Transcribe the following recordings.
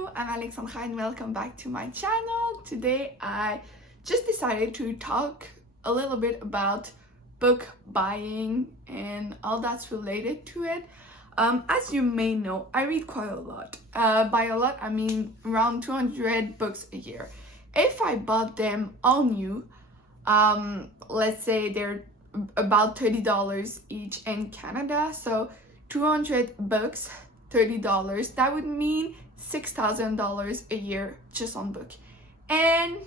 Hello, I'm Alexandra and welcome back to my channel. Today I just decided to talk a little bit about book buying and all that's related to it. As you may know, I read quite a lot. By a lot, I mean around 200 books a year. If I bought them all new, let's say they're about $30 each in Canada, so 200 books, $30, that would mean $6,000 a year just on book. And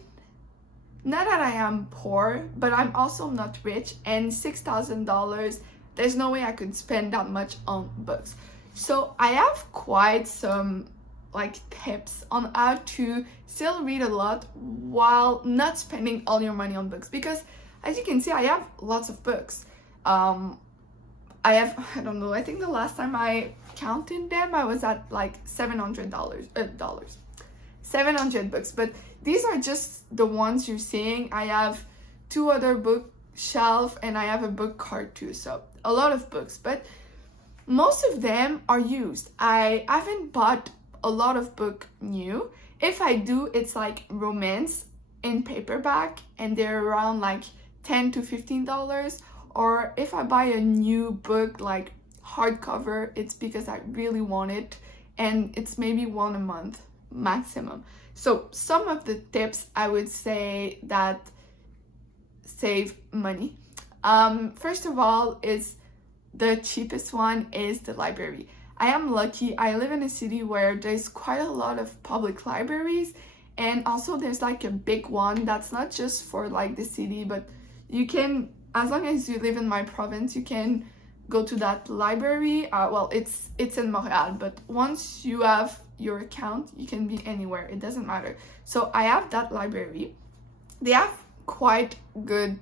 not that I am poor, but I'm also not rich, and $6,000, there's no way I could spend that much on books. So I have quite some tips on how to still read a lot while not spending all your money on books, because as you can see, I have lots of books. I don't know, I think the last time I counted them, I was at like $700, 700 books, but these are just the ones you're seeing. I have 2 other bookshelf and I have a book cart too, so a lot of books, but most of them are used. I haven't bought a lot of book new. If I do, it's like romance in paperback and they're around like $10 to $15, or if I buy a new book like hardcover, it's because I really want it and it's maybe one a month maximum. So some of the tips I would say that save money. First of all, is the cheapest one is the library. I am lucky. I live in a city where there's quite a lot of public libraries, and also there's like a big one that's not just for like the city, but you can, as long as you live in my province, you can go to that library. Well, it's in Montreal, but once you have your account, you can be anywhere. It doesn't matter. So I have that library. They have quite good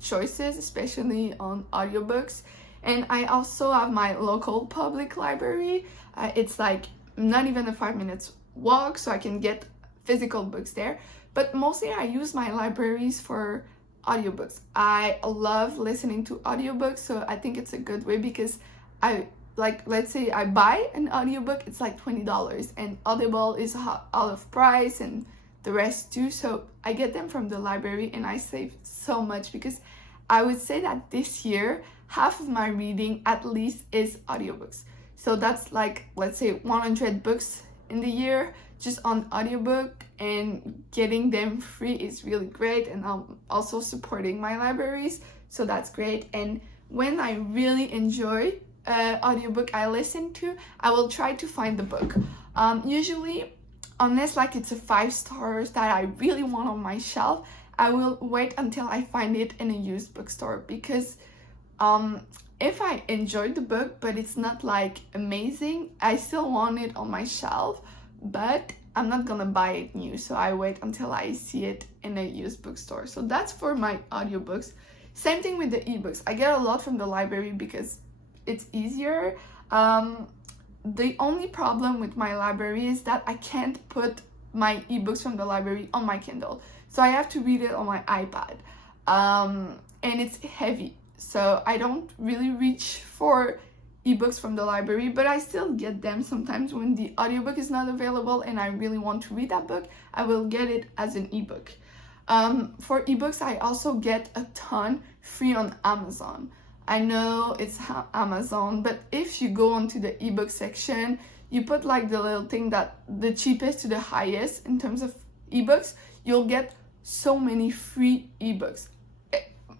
choices, especially on audiobooks. And I also have my local public library. It's like not even a 5 minutes walk, so I can get physical books there. But mostly I use my libraries for audiobooks. I love listening to audiobooks, so I think it's a good way, because let's say I buy an audiobook, it's like $20, and Audible is out of price and the rest too, so I get them from the library and I save so much, because I would say that this year half of my reading at least is audiobooks. So that's like, let's say 100 books in the year just on audiobook, and getting them free is really great, and I'm also supporting my libraries, so that's great. And when I really enjoy audiobook I listen to, I will try to find the book. Usually, unless like it's a 5 stars that I really want on my shelf, I will wait until I find it in a used bookstore, because if I enjoyed the book but it's not like amazing, I still want it on my shelf, but I'm not gonna buy it new, so I wait until I see it in a used bookstore. So that's for my audiobooks. Same thing with the ebooks. I get a lot from the library because it's easier. The only problem with my library is that I can't put my ebooks from the library on my Kindle, so I have to read it on my iPad, and it's heavy, so I don't really reach for ebooks from the library, but I still get them sometimes when the audiobook is not available and I really want to read that book. I will get it as an ebook. For ebooks, I also get a ton free on Amazon. I know it's Amazon, but if you go onto the ebook section, you put like the little thing that the cheapest to the highest in terms of ebooks, you'll get so many free ebooks.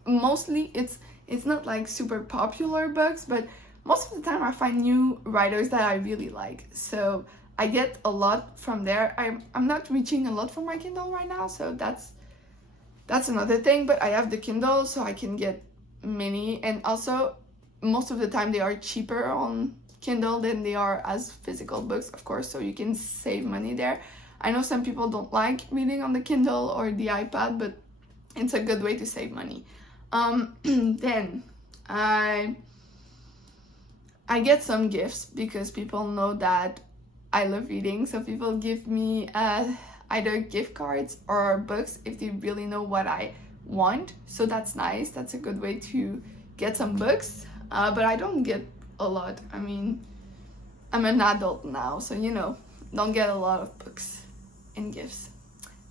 Mostly it's not like super popular books, but most of the time I find new writers that I really like, so I get a lot from there. I'm not reaching a lot from my Kindle right now, so that's another thing, but I have the Kindle, so I can get many, and also most of the time they are cheaper on Kindle than they are as physical books, of course, so you can save money there. I know some people don't like reading on the Kindle or the iPad, but it's a good way to save money. Then I get some gifts because people know that I love reading, so people give me either gift cards or books if they really know what I want, so that's nice. That's a good way to get some books, but I don't get a lot. I mean, I'm an adult now, so don't get a lot of books and gifts.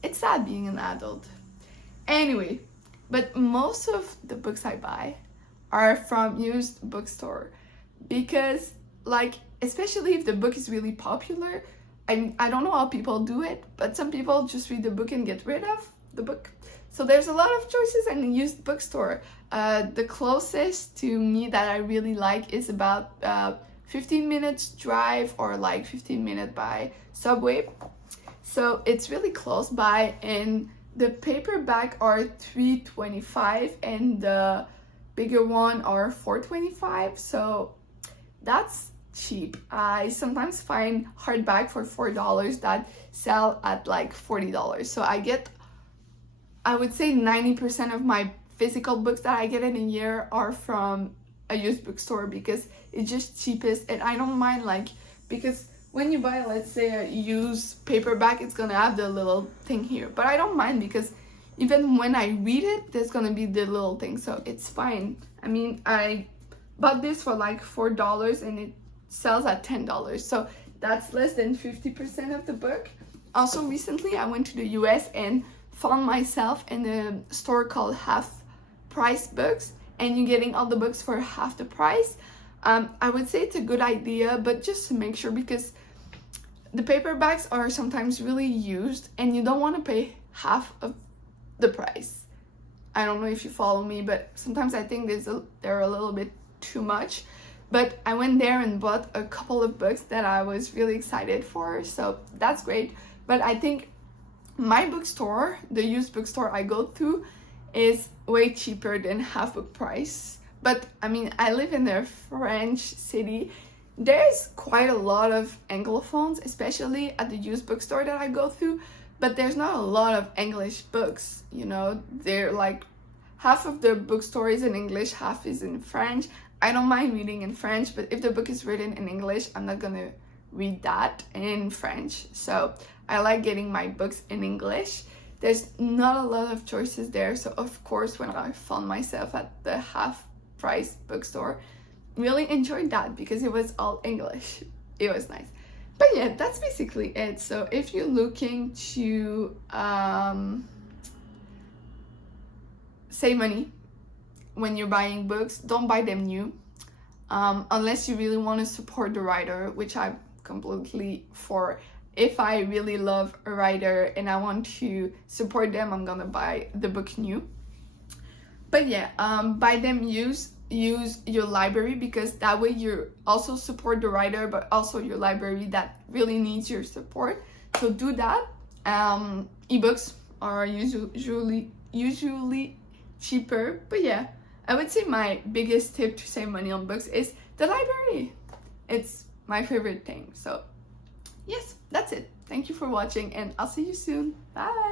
It's sad being an adult. Anyway, but most of the books I buy are from used bookstore because, like, especially if the book is really popular, I don't know how people do it, but some people just read the book and get rid of the book. So there's a lot of choices in a used bookstore. The closest to me that I really like is about 15 minutes drive or like 15 minutes by subway. So it's really close by, and the paperback are $3.25 and the bigger one are $4.25. So that's cheap. I sometimes find hardback for $4 that sell at like $40. So I would say 90% of my physical books that I get in a year are from a used bookstore because it's just cheapest, and I don't mind, like, because when you buy, let's say, a used paperback, it's gonna have the little thing here, but I don't mind because even when I read it, there's gonna be the little thing, so it's fine. I mean, I bought this for like $4 and it sells at $10, so that's less than 50% of the book. Also, recently I went to the US and found myself in a store called Half Price Books, and you're getting all the books for half the price. I would say it's a good idea, but just to make sure, because the paperbacks are sometimes really used and you don't want to pay half of the price. I don't know if you follow me, but sometimes I think they're a little bit too much. But I went there and bought a couple of books that I was really excited for, so that's great. But I think my bookstore, the used bookstore I go to, is way cheaper than half book price. But I mean, I live in a French city. There's quite a lot of Anglophones, especially at the used bookstore that I go to, but there's not a lot of English books, you know. They're like, half of the bookstore is in English, half is in French. I don't mind reading in French, but if the book is written in English, I'm not gonna read that in French. So I like getting my books in English. There's not a lot of choices there, so of course when I found myself at the Half Price bookstore, really enjoyed that because it was all English. It was nice. But yeah, that's basically it. So if you're looking to save money when you're buying books, don't buy them new, unless you really want to support the writer, which I'm completely for. If I really love a writer and I want to support them, I'm gonna buy the book new. But yeah, buy them used. Use your library, because that way you also support the writer, but also your library that really needs your support. So do that. Ebooks are usually cheaper, but yeah, I would say my biggest tip to save money on books is the library. It's my favorite thing. So yes, that's it. Thank you for watching, and I'll see you soon. Bye.